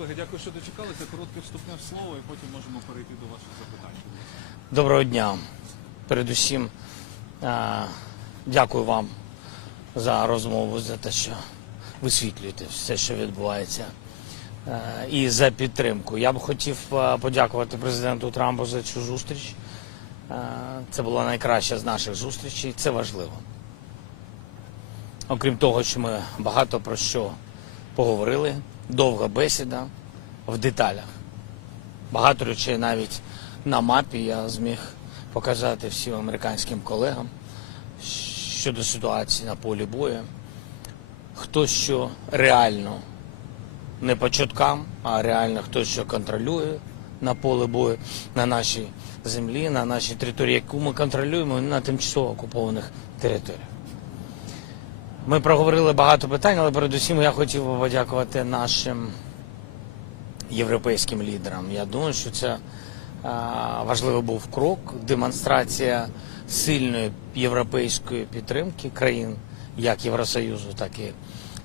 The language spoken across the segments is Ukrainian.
колеги, дякую, що дочекалися. Коротке вступне слово, і потім можемо перейти до ваших запитань. Доброго дня. Передусім дякую вам за розмову, за те, що висвітлюєте все, що відбувається, і за підтримку. Я б хотів подякувати президенту Трампу за цю зустріч. це була найкраща з наших зустрічей. Це важливо. Окрім того, що ми багато про що поговорили довга бесіда в деталях. Багато речей навіть на мапі я зміг показати всім американським колегам щодо ситуації на полі бою. Хто що реально не по чуткам, а реально хто що контролює на поле бою, на нашій землі, на нашій території, яку ми контролюємо на тимчасово окупованих територіях. Ми проговорили багато питань, але передусім я хотів би подякувати нашим європейським лідерам. Я думаю, що це важливий був крок, демонстрація сильної європейської підтримки країн, як Євросоюзу, так і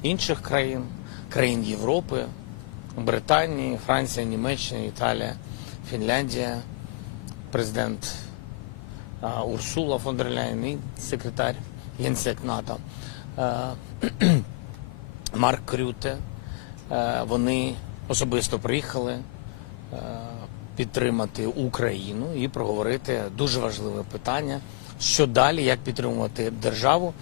інших країн, країн Європи, Британії, Франція, Німеччина, Італія, Фінляндія, президент Урсула фон дер Ляйн і секретар Генсек НАТО. Е, Марк Крюте. Е, вони особисто приїхали е, підтримати Україну і проговорити дуже важливе питання, що далі, як підтримувати державу,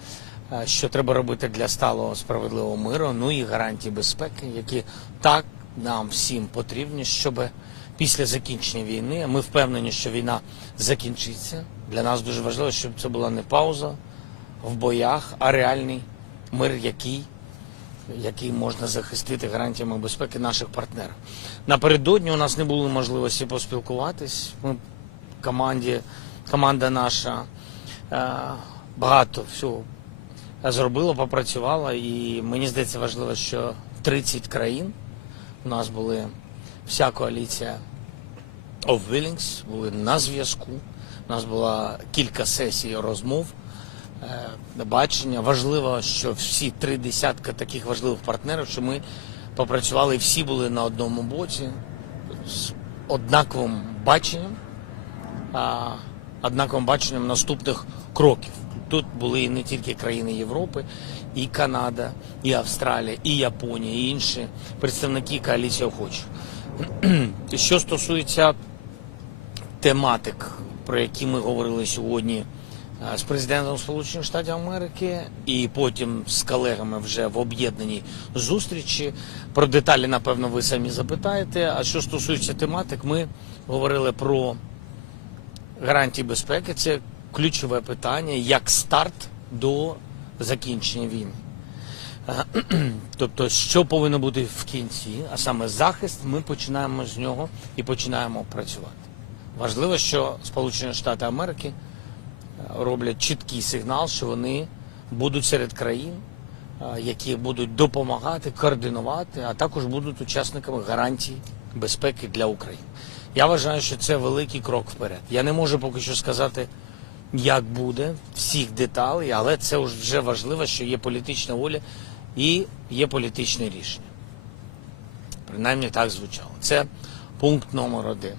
що треба робити для сталого справедливого миру, ну і гарантії безпеки, які так нам всім потрібні, щоб після закінчення війни ми впевнені, що війна закінчиться. Для нас дуже важливо, щоб це була не пауза в боях, а реальний мир, який який можна захистити гарантіями безпеки наших партнерів. Напередодні у нас не було можливості поспілкуватись. Ми команді, команда наша е, багато всього зробила, попрацювала, і мені здається, важливо, що 30 країн у нас були вся коаліція of Willings, були на зв'язку. У нас було кілька сесій розмов. Е, бачення. Важливо, що всі три десятка таких важливих партнерів, що ми попрацювали, всі були на одному боці з однаковим баченням, однаковим баченням наступних кроків. Тут були і не тільки країни Європи, і Канада, і Австралія, і Японія, і інші представники коаліції охочих. Що стосується тематик, про які ми говорили сьогодні з президентом Сполучених Штатів Америки і потім з колегами вже в об'єднаній зустрічі. Про деталі, напевно, ви самі запитаєте. А що стосується тематик, ми говорили про гарантії безпеки. Це ключове питання як старт до закінчення війни. Тобто, що повинно бути в кінці, а саме захист, ми починаємо з нього і починаємо працювати. Важливо, що Сполучені Штати Америки роблять чіткий сигнал, що вони будуть серед країн, які будуть допомагати, координувати, а також будуть учасниками гарантій безпеки для України. Я вважаю, що це великий крок вперед. Я не можу поки що сказати, як буде всіх деталей, але це вже важливо, що є політична воля і є політичне рішення. Принаймні так звучало. Це пункт номер один.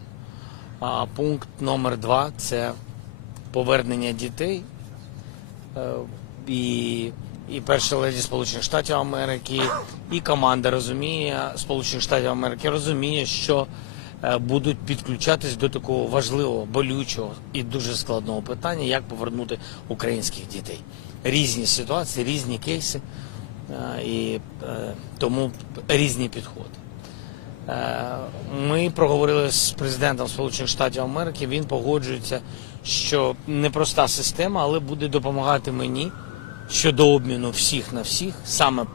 А пункт номер два це повернення дітей. Е, і і перша леді Сполучених Штатів Америки, і команда розуміє Сполучених Штатів Америки розуміє, що е, будуть підключатись до такого важливого, болючого і дуже складного питання, як повернути українських дітей. Різні ситуації, різні кейси е, і тому різні підходи. Ми проговорили з президентом Сполучених Штатів Америки. Він погоджується що непроста система, але буде допомагати мені щодо обміну всіх на всіх, саме е,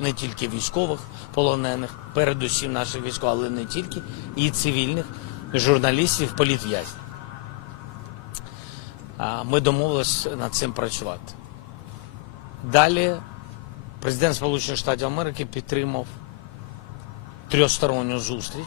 не тільки військових полонених, передусім наших військових, але не тільки, і цивільних журналістів, політв'язнів. Ми домовилися над цим працювати. Далі президент Сполучених Штатів Америки підтримав трьохсторонню зустріч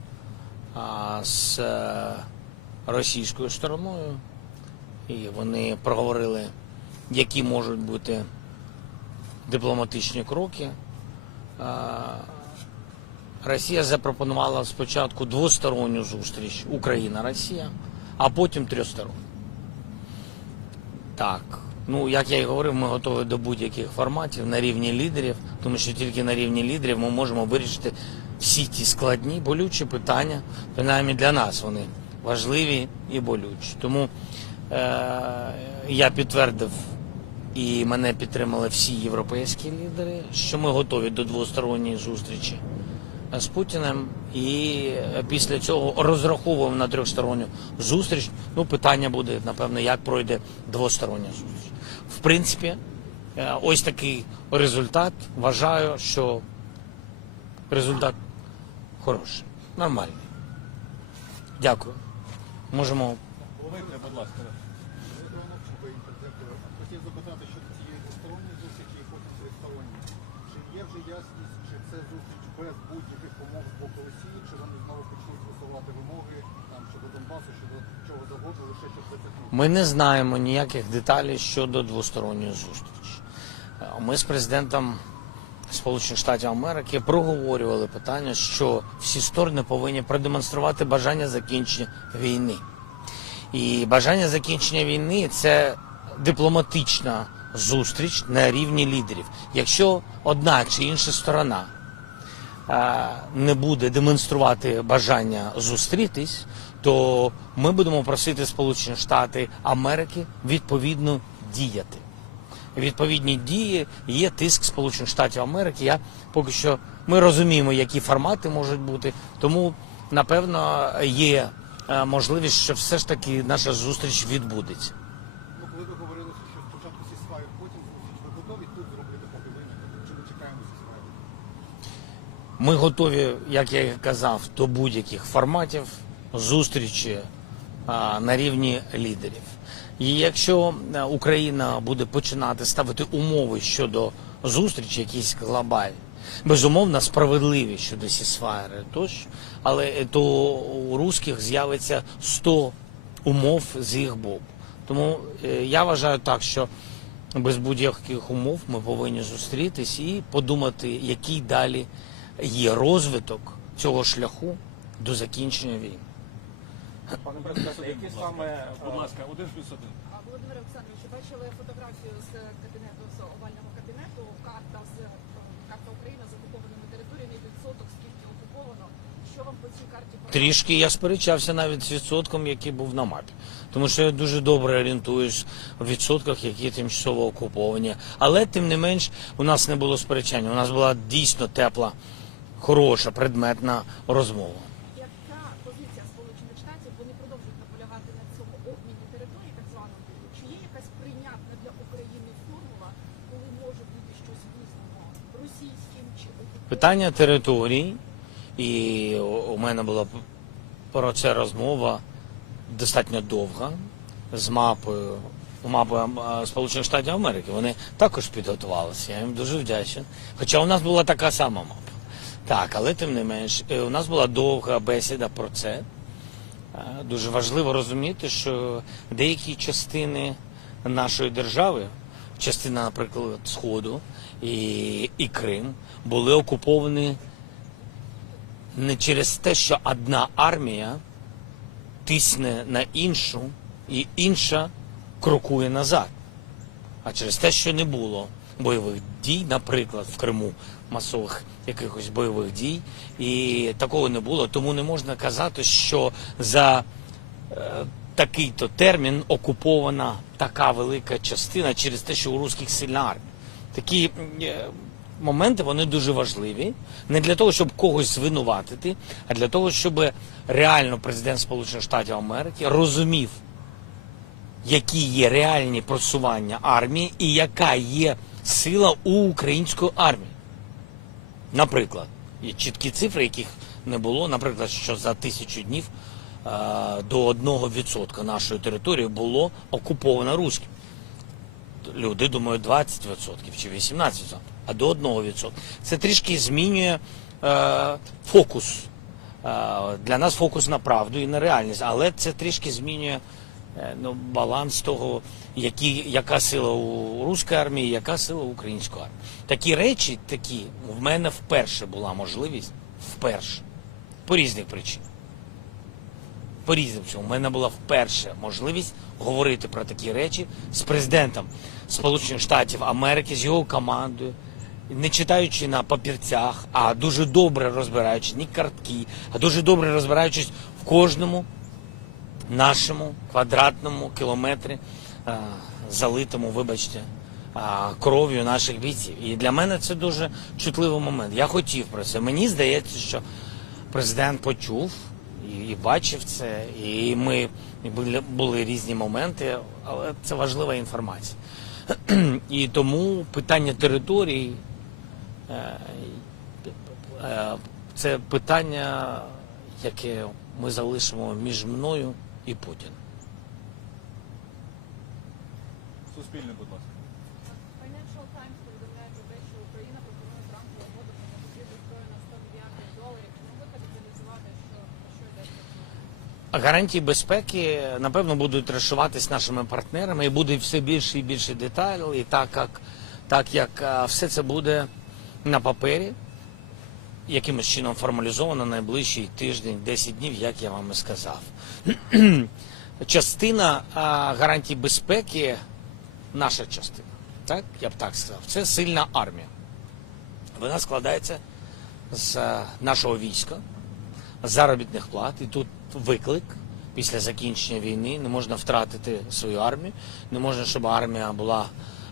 з е, російською стороною, і вони проговорили, які можуть бути дипломатичні кроки. Е, Росія запропонувала спочатку двосторонню зустріч Україна-Росія, а потім трьохсторонню. Так, ну як я і говорив, ми готові до будь-яких форматів на рівні лідерів, тому що тільки на рівні лідерів ми можемо вирішити всі ті складні, болючі питання, принаймні для нас вони важливі і болючі. Тому е, я підтвердив і мене підтримали всі європейські лідери, що ми готові до двосторонньої зустрічі з Путіним. І після цього розраховуємо на трьохсторонню зустріч. Ну, питання буде, напевно, як пройде двостороння зустріч. В принципі, е, ось такий результат. Вважаю, що результат Хороший, нормальний. Дякую. Можемо. Головите, будь ласка. Хотів запитати, щодо цієї двосторонньої зустрічі і потім тристоронні. Чи є вже ясність, чи це зустріч без будь-яких помог з боку Росії, чи вони знову почнуть висувати вимоги там щодо Донбасу, щодо чого завгодно, лише щоб затягнути? Ми не знаємо ніяких деталей щодо двосторонньої зустрічі. Ми з президентом Сполучених Штатів Америки проговорювали питання, що всі сторони повинні продемонструвати бажання закінчення війни. І бажання закінчення війни це дипломатична зустріч на рівні лідерів. Якщо одна чи інша сторона не буде демонструвати бажання зустрітись, то ми будемо просити Сполучені Штати Америки відповідно діяти відповідні дії. Є тиск Сполучених Штатів Америки. Я поки що ми розуміємо, які формати можуть бути. Тому напевно є е, можливість, що все ж таки наша зустріч відбудеться. Ну, коли ви говорили, що спочатку сісфайр, потім ви готові тут зробити поки чи ми чекаємо сісфайр? Ми готові, як я і казав, до будь-яких форматів зустрічі а, е, на рівні лідерів. І якщо е, Україна буде починати ставити умови щодо зустрічі, якісь глобальні, безумовно, справедливі щодо сісфайри, тощо, але е, то у русських з'явиться 100 умов з їх боку. Тому е, я вважаю так, що без будь-яких умов ми повинні зустрітись і подумати, який далі є розвиток цього шляху до закінчення війни. Пане президенте, які саме е, будь ласка, один плюс один. Володимир Олександрович, бачили фотографію з кабінету з овального кабінету. Карта з е, карта України з окупованими територіями відсоток, скільки окуповано. Що вам по цій карті трішки? Я сперечався навіть з відсотком, який був на мапі, тому що я дуже добре орієнтуюсь в відсотках, які тимчасово окуповані. Але тим не менш, у нас не було сперечання. У нас була дійсно тепла, хороша, предметна розмова. Питання територій, і у мене була про це розмова достатньо довга з мапою мапою е, Сполучених Штатів Америки. Вони також підготувалися. Я їм дуже вдячний. Хоча у нас була така сама мапа. Так, але тим не менш, е, у нас була довга бесіда про це. Е, дуже важливо розуміти, що деякі частини нашої держави, частина, наприклад, Сходу, і, і Крим були окуповані не через те, що одна армія тисне на іншу і інша крокує назад, а через те, що не було бойових дій, наприклад, в Криму масових якихось бойових дій, і такого не було. Тому не можна казати, що за е, такий то термін окупована така велика частина через те, що у русських сильна армія такі е, моменти вони дуже важливі. Не для того, щоб когось звинуватити, а для того, щоб реально президент Сполучених Штатів Америки розумів, які є реальні просування армії і яка є сила у української армії. Наприклад, є чіткі цифри, яких не було, наприклад, що за тисячу днів. Е, до одного відсотка нашої території було окуповано руським люди думають 20% чи 18%, а до 1%. Це трішки змінює е, фокус. Е, для нас фокус на правду і на реальність, але це трішки змінює е, ну, баланс того, які, яка сила у руської армії, яка сила у української армії. Такі речі, такі в мене вперше була можливість вперше. По різних причинах. По різним, у мене була вперше можливість говорити про такі речі з президентом. Сполучених Штатів Америки з його командою, не читаючи на папірцях, а дуже добре розбираючи ні картки, а дуже добре розбираючись в кожному нашому квадратному кілометрі, е, залитому, вибачте, е, кров'ю наших бійців. І для мене це дуже чутливий момент. Я хотів про це. Мені здається, що президент почув. І бачив це, і ми і були різні моменти, але це важлива інформація. І тому питання території е, е, це питання, яке ми залишимо між мною і Путіним. Суспільне буде. Гарантії безпеки напевно будуть розшиватись нашими партнерами і буде все більше і більше деталей, так як так як е, все це буде на папері, якимось чином формалізовано найближчий тиждень, 10 днів, як я вам і сказав. Частина е, гарантій безпеки, наша частина, так я б так сказав, це сильна армія. Вона складається з е, нашого війська заробітних плат, і тут виклик. Після закінчення війни не можна втратити свою армію, не можна, щоб армія була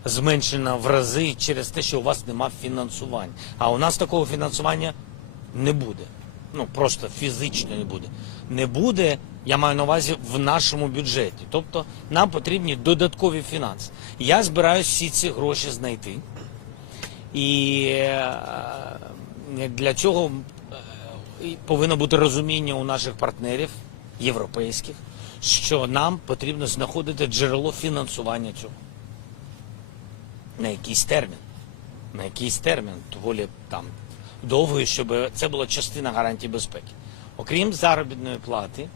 зменшена в рази через те, що у вас нема фінансування. А у нас такого фінансування не буде. Ну просто фізично не буде. Не буде, я маю на увазі в нашому бюджеті. Тобто нам потрібні додаткові фінанси. Я збираюся всі ці гроші знайти. І е, для цього повинно бути розуміння у наших партнерів європейських, що нам потрібно знаходити джерело фінансування цього. На якийсь термін. На якийсь термін, доволі там довгий, щоб це була частина гарантії безпеки. Окрім заробітної плати,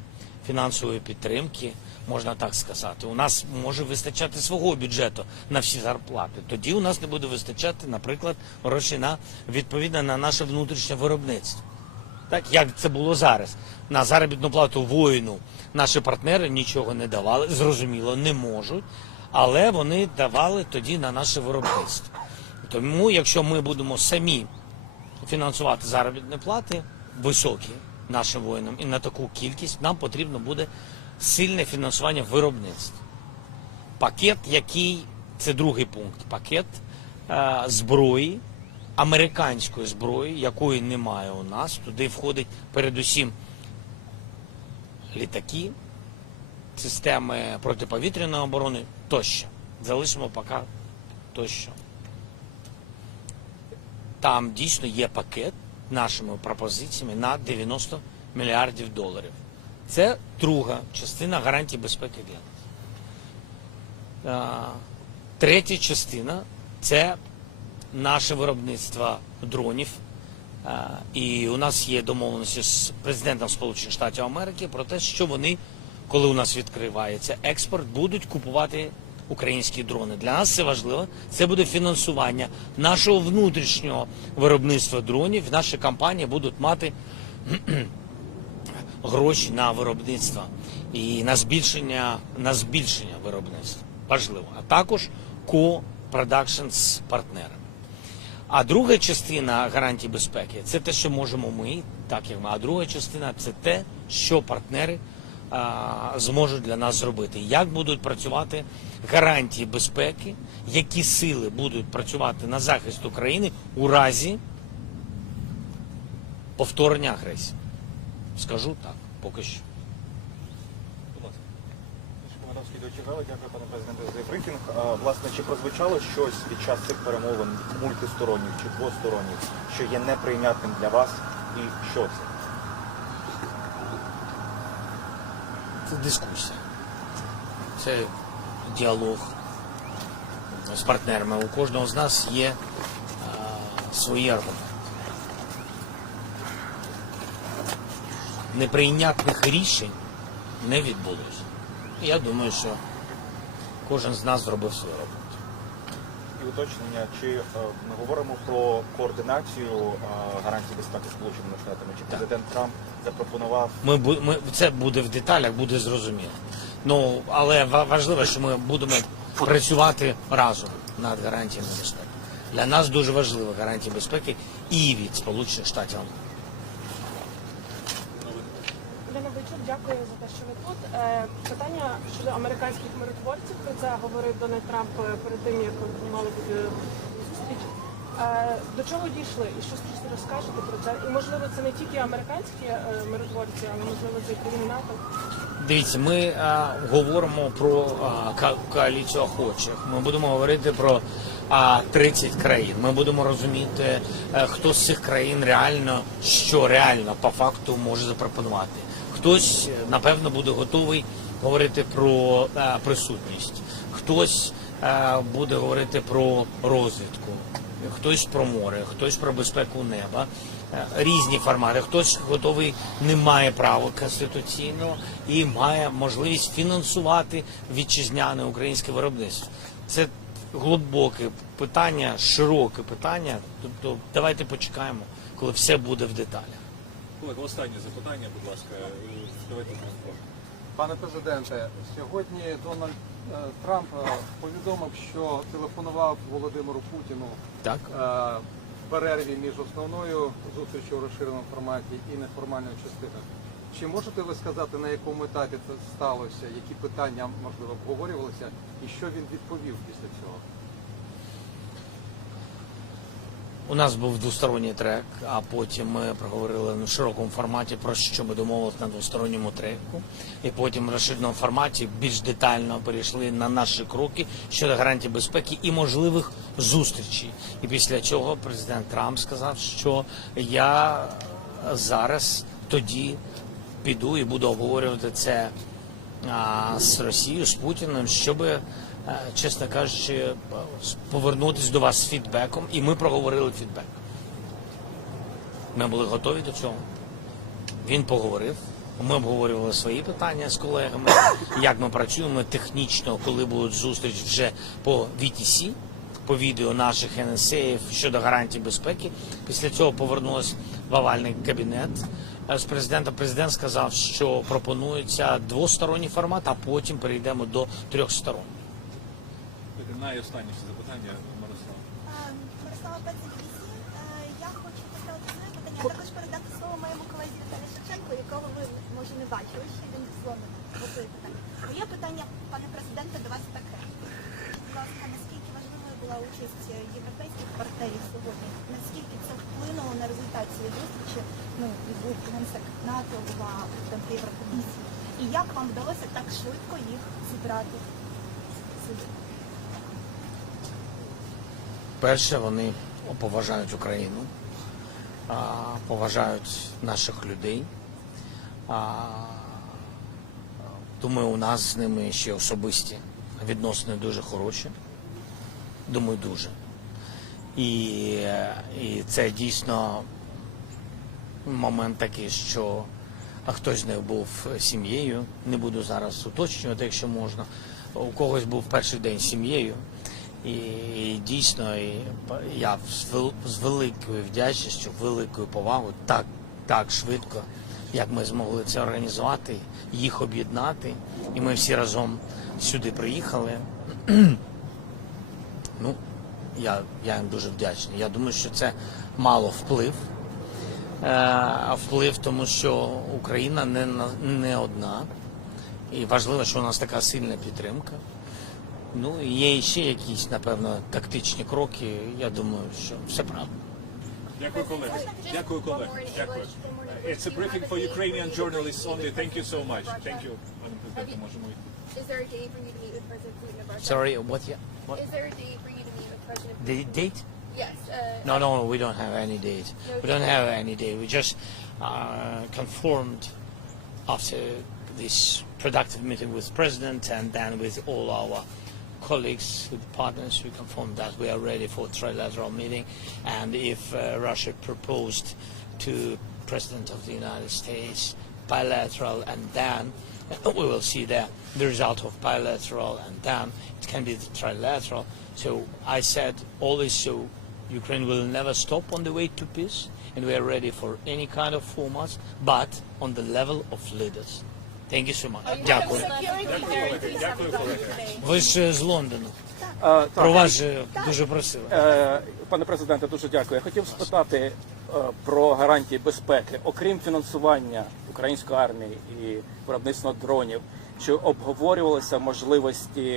фінансової підтримки, можна так сказати, у нас може вистачати свого бюджету на всі зарплати. Тоді у нас не буде вистачати, наприклад, гроші на відповідно на наше внутрішнє виробництво так як це було зараз. На заробітну плату воїну наші партнери нічого не давали, зрозуміло, не можуть, але вони давали тоді на наше виробництво. Тому, якщо ми будемо самі фінансувати заробітні плати високі нашим воїнам і на таку кількість, нам потрібно буде сильне фінансування виробництва. Пакет, який це другий пункт, пакет е зброї американської зброї, якої немає у нас. Туди входить передусім літаки, системи протиповітряної оборони тощо. Залишимо поки тощо. Там дійсно є пакет нашими пропозиціями на 90 мільярдів доларів. Це друга частина гарантії безпеки для нас. Е, третя частина це наше виробництво дронів. Е, і у нас є домовленості з президентом Сполучених Штатів Америки про те, що вони, коли у нас відкривається експорт, будуть купувати українські дрони. Для нас це важливо. Це буде фінансування нашого внутрішнього виробництва дронів. Наші компанії будуть мати гроші на виробництво і на збільшення на збільшення виробництва. Важливо, а також ко-продакшн з партнерами. А друга частина гарантій безпеки це те, що можемо ми, так як ми. А друга частина це те, що партнери а, зможуть для нас зробити. Як будуть працювати гарантії безпеки, які сили будуть працювати на захист України у разі повторення агресії? Скажу так, поки що. Чекали, дякую, пане президенте, за брифінг. Власне, чи прозвучало щось під час цих перемовин мультисторонніх чи двосторонніх, що є неприйнятним для вас і що це? Це дискусія. Це діалог з партнерами. У кожного з нас є а, е, свої аргументи. Неприйнятних рішень не відбулося. Я думаю, що кожен з нас зробив свою роботу. І уточнення, чи е, ми говоримо про координацію е, гарантій безпеки Сполученими Штатами? Чи президент Трамп запропонував Ми, бу- ми, це буде в деталях, буде зрозуміло. Ну, але ва- важливо, що ми будемо працювати разом над гарантіями безпеки. Для нас дуже важлива гарантія безпеки і від Сполучених Штатів Америки. Дякую за те, що ви тут. Е, питання щодо американських миротворців про це говорив Дональд Трамп е, перед тим, як мали бути е, зустріч. До чого дійшли і що щось розкажете про це? І можливо, це не тільки американські миротворці, але можливо це і країни НАТО. Дивіться, ми а, говоримо про коаліцію охочих. Ми будемо говорити про а, 30 країн. Ми будемо розуміти, а, хто з цих країн реально що реально по факту може запропонувати. Хтось, напевно, буде готовий говорити про е, присутність, хтось е, буде говорити про розвідку, хтось про море, хтось про безпеку неба. Е, різні формати, хтось готовий не має права конституційного і має можливість фінансувати вітчизняне українське виробництво. Це глибоке питання, широке питання. Тобто, давайте почекаємо, коли все буде в деталях. Колеги, останнє запитання, будь ласка, е, давайте транспорт. Пане президенте, сьогодні Дональд е, Трамп е, повідомив, що телефонував Володимиру Путіну так. в перерві між основною зустрічю у розширеному форматі і неформальною частиною. Чи можете ви сказати, на якому етапі це сталося, які питання можливо обговорювалися, і що він відповів після цього? У нас був двосторонній трек, а потім ми проговорили в широкому форматі про що ми домовилися на двосторонньому треку, і потім в розширеному форматі більш детально перейшли на наші кроки щодо гарантії безпеки і можливих зустрічей. І після чого президент Трамп сказав, що я зараз тоді піду і буду обговорювати це з Росією з Путіним, щоб Е, чесно кажучи, повернутися до вас з фідбеком, і ми проговорили фідбек. Ми були готові до цього. Він поговорив. Ми обговорювали свої питання з колегами, як ми працюємо технічно, коли будуть зустріч вже по VTC, по відео наших НСЕїв щодо гарантій безпеки. Після цього повернулася в овальний кабінет е, з президента. Президент сказав, що пропонується двосторонній формат, а потім перейдемо до трьох сторон одна і останнє запитання Мирослава. Ем, Мирослава Пецебісі, я хочу поставити своє питання, а також передати слово моєму колезі Віталію Шевченку, якого ви може не бачили, ще він зломив готує Моє питання, пане президенте, до вас таке. Будь ласка, наскільки важливою була участь європейських партнерів сьогодні? Наскільки це вплинуло на результацію зустрічі? Ну, був генсек НАТО, була президент Єврокомісії. І як вам вдалося так швидко їх зібрати сюди? Перше, вони поважають Україну, поважають наших людей. Думаю, у нас з ними ще особисті відносини дуже хороші. Думаю, дуже. І, і це дійсно момент такий, що хтось з них був сім'єю. Не буду зараз уточнювати, якщо можна. У когось був перший день сім'єю. І дійсно і я з великою вдячністю, великою повагою, так, так швидко, як ми змогли це організувати, їх об'єднати. І ми всі разом сюди приїхали. ну, я я їм дуже вдячний. Я думаю, що це мало вплив. Е, вплив, тому що Україна не не одна, і важливо, що у нас така сильна підтримка. Ну і є ще якісь, напевно, тактичні кроки. Я думаю, що все правильно. Дякую, колеги. Дякую, колеги. Дякую. It's a briefing for Ukrainian journalists only. Thank you so much. Thank you. Пане президенте, можемо йти. Is there a day for you to meet with President Putin of Russia? Sorry, what? Yeah. What? Is there a day for you to meet with President Putin? The date? Yes. Uh, No, no, we don't have any date. No we don't have any date. We just uh, conformed after this productive meeting with President and then with all our colleagues, partners, we confirmed that we are ready for trilateral meeting. And if uh, Russia proposed to President of the United States bilateral, and then we will see that the result of bilateral, and then it can be the trilateral. So I said all so Ukraine will never stop on the way to peace, and we are ready for any kind of formats, but on the level of leaders. Thank you so much. Дякую. Дякую, колеги. Ви ж е, з Лондону. Е, Про так, вас же дуже просили. е, пане президенте, дуже дякую. Я хотів спитати е, про гарантії безпеки, окрім фінансування української армії і виробництва дронів, чи обговорювалися можливості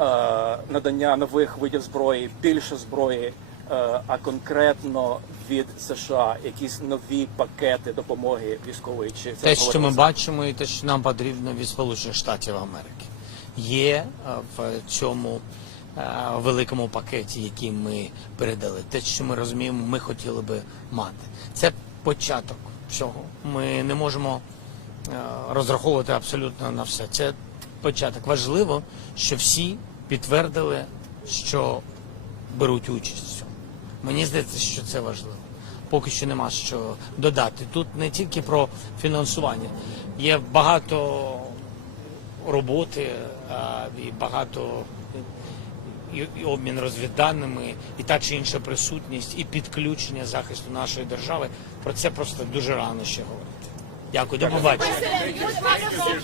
е, надання нових видів зброї, більше зброї Е, а конкретно від США якісь нові пакети допомоги військової чи те, що ми бачимо, і те, що нам потрібно від Сполучених Штатів Америки, є е, в цьому е, великому пакеті, який ми передали. Те, що ми розуміємо, ми хотіли би мати. Це початок всього. Ми не можемо розраховувати абсолютно на все. Це початок. Важливо, що всі підтвердили, що беруть участь. Мені здається, що це важливо. Поки що нема що додати. Тут не тільки про фінансування, є багато роботи і багато і обмін розвідданими, і та чи інша присутність, і підключення захисту нашої держави. Про це просто дуже рано ще говорити. Дякую, до побачення.